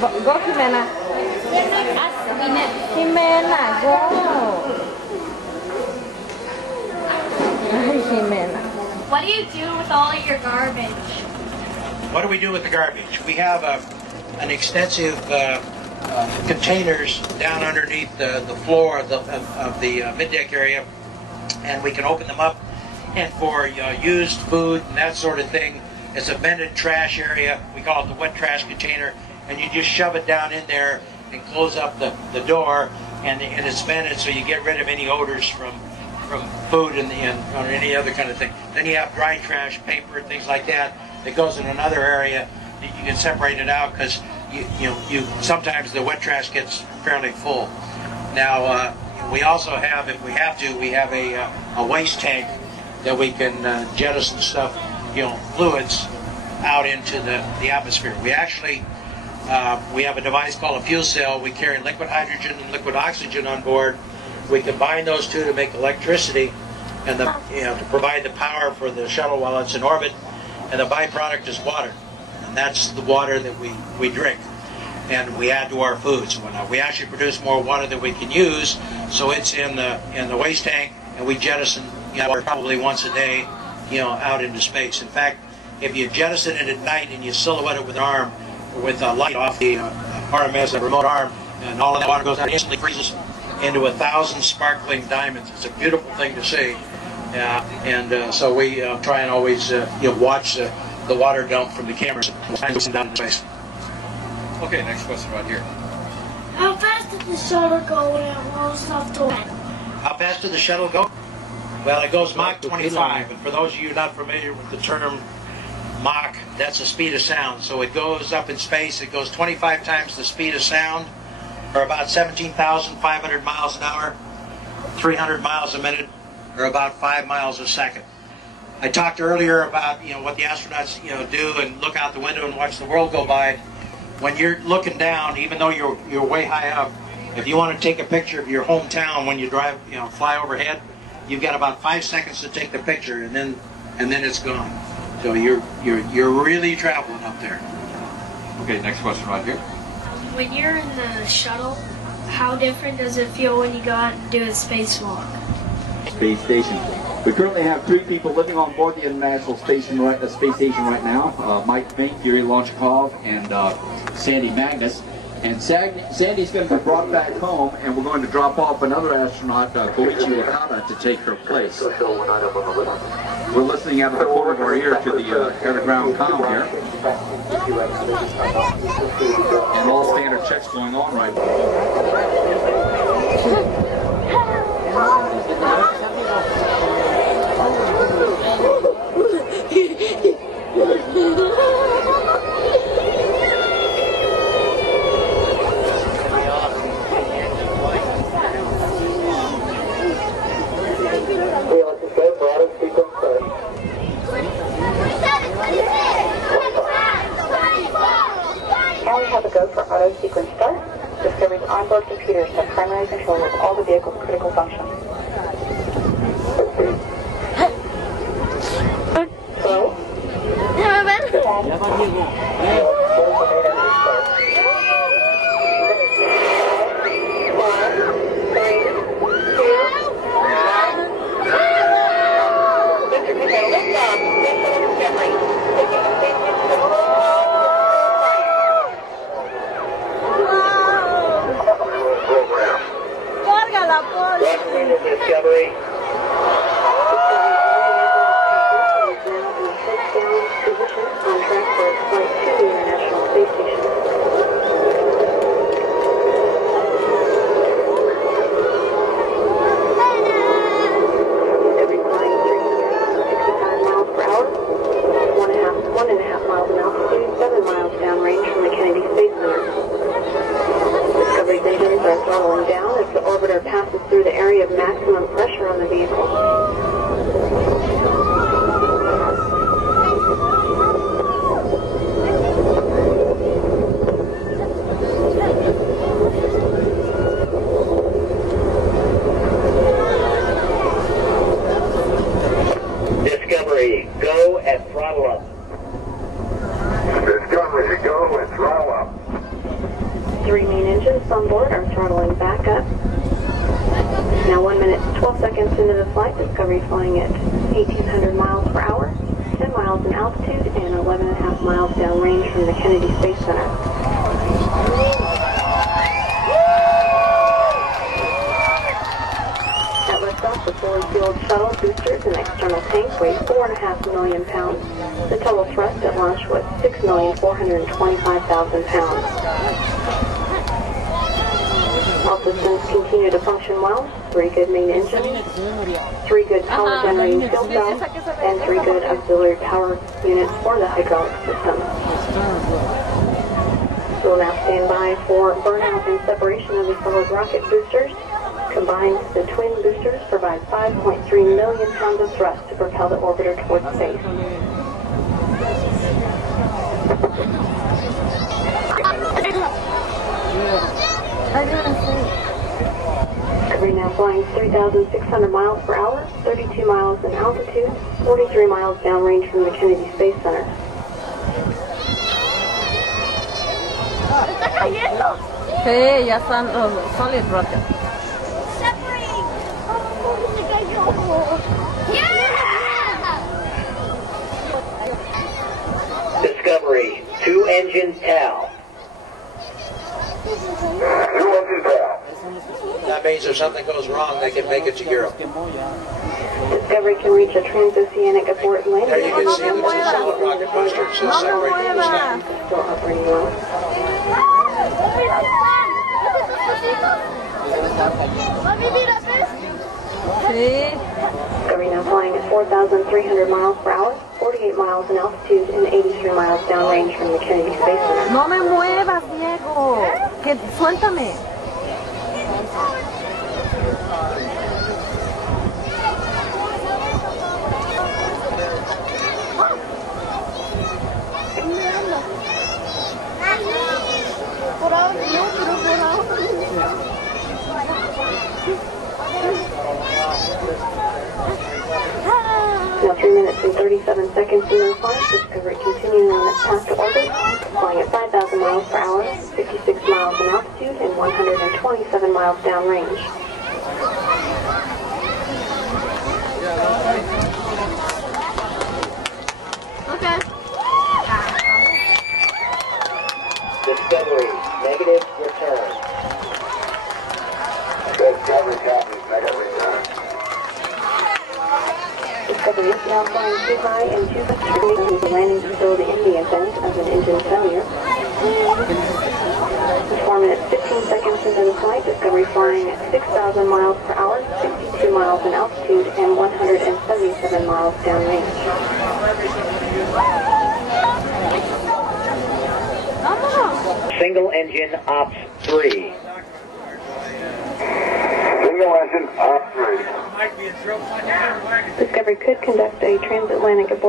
Go, Jimena. Jimena, go. Jimena. What do you do with all of your garbage? What do we do with the garbage? We have an extensive containers down underneath the floor of the mid-deck area, and we can open them up, and for used food and that sort of thing, it's a vented trash area. We call it the wet trash container, and you just shove it down in there and close up the door, and it's vented so you get rid of any odors from food and or any other kind of thing. Then you have dry trash, paper, things like that. It goes in another area. You can separate it out because you sometimes the wet trash gets fairly full. Now we also have, if we have to, we have a waste tank that we can jettison stuff, fluids out into the atmosphere. We actually we have a device called a fuel cell. We carry liquid hydrogen and liquid oxygen on board. We combine those two to make electricity and to provide the power for the shuttle while it's in orbit. And the byproduct is water, and that's the water that we drink, and we add to our foods and whatnot. We actually produce more water than we can use, so it's in the waste tank, and we jettison water probably once a day, out into space. In fact, if you jettison it at night and you silhouette it with an arm, with a light off the RMS, a remote arm, and all of that water goes out and instantly freezes into 1,000 sparkling diamonds. It's a beautiful thing to see. So we try and always watch the water dump from the cameras down in space. Okay, next question right here. How fast did the shuttle go when it rolls off the land? How fast did the shuttle go? Well, it goes Mach 25, and for those of you not familiar with the term Mach, that's the speed of sound. So it goes up in space, it goes 25 times the speed of sound, or about 17,500 miles an hour, 300 miles a minute, or about 5 miles a second. I talked earlier about what the astronauts do and look out the window and watch the world go by. When you're looking down, even though you're way high up, if you want to take a picture of your hometown when you drive, fly overhead, you've got about 5 seconds to take the picture, and then it's gone. So you're really traveling up there. Okay, next question right here. When you're in the shuttle, how different does it feel when you go out and do a spacewalk? Space station. We currently have 3 people living on board the International Space Station right now. Mike Fink, Yuri Lonchakov, and Sandy Magnus. And Sandy's going to be brought back home, and we're going to drop off another astronaut, Koichi Okada, to take her place. We're listening out of the corner of our ear to the air-to-ground comm here. And all standard checks going on right now. Now we have a go for auto sequence start. Discovery's onboard computers have primary control of all the vehicle's critical functions. Hello? Discovery. On track for flight 2 to the Pilots on board are throttling back up. Now 1 minute, 12 seconds into the flight, Discovery flying at 1,800 miles per hour, 10 miles in altitude, and 11.5 miles downrange from the Kennedy Space Center. At liftoff, the fully fueled shuttle, boosters, and external tank weighed 4.5 million pounds. The total thrust at launch was 6,425,000 pounds. All systems continue to function well. 3 good main engines, 3 good power generating fuel cells, and 3 good auxiliary power units for the hydraulic system. We'll now stand by for burnout and separation of the solid rocket boosters. Combined, the twin boosters provide 5.3 million pounds of thrust to propel the orbiter towards space. Discovery now flying 3,600 miles per hour, 32 miles in altitude, 43 miles downrange from the Kennedy Space Center. Sí, ya están los solid rocket. Discovery, 2 engines TAL. 2 engines TAL. That means if something goes wrong, they can make it to Europe. Discovery can reach a transoceanic abort landing. There you can see the 2 solid rocket boosters separated from the stack. Still operating well. Sí. Discovery now flying at 4,300 miles per hour, 48 miles in altitude, and 83 miles downrange from the Kennedy Space Center. No me muevas, Diego. Que suéltame. Now 3 minutes and 37 seconds into the flight, Discovery continuing on its path to orbit, flying at 5,000 miles per hour, 56 miles in altitude, and 127 miles downrange. Okay. Discovery, negative return. Discovery copies, negative return. Discovery is now flying too high and too fast to leave the landing facility in the event of an engine failure. 4 minutes, 15 seconds into the flight, Discovery flying at 6,000 miles per hour, 62 miles in altitude, and 177 miles downrange. Single engine ops 3. Single engine ops 3. Discovery could conduct a transatlantic abort.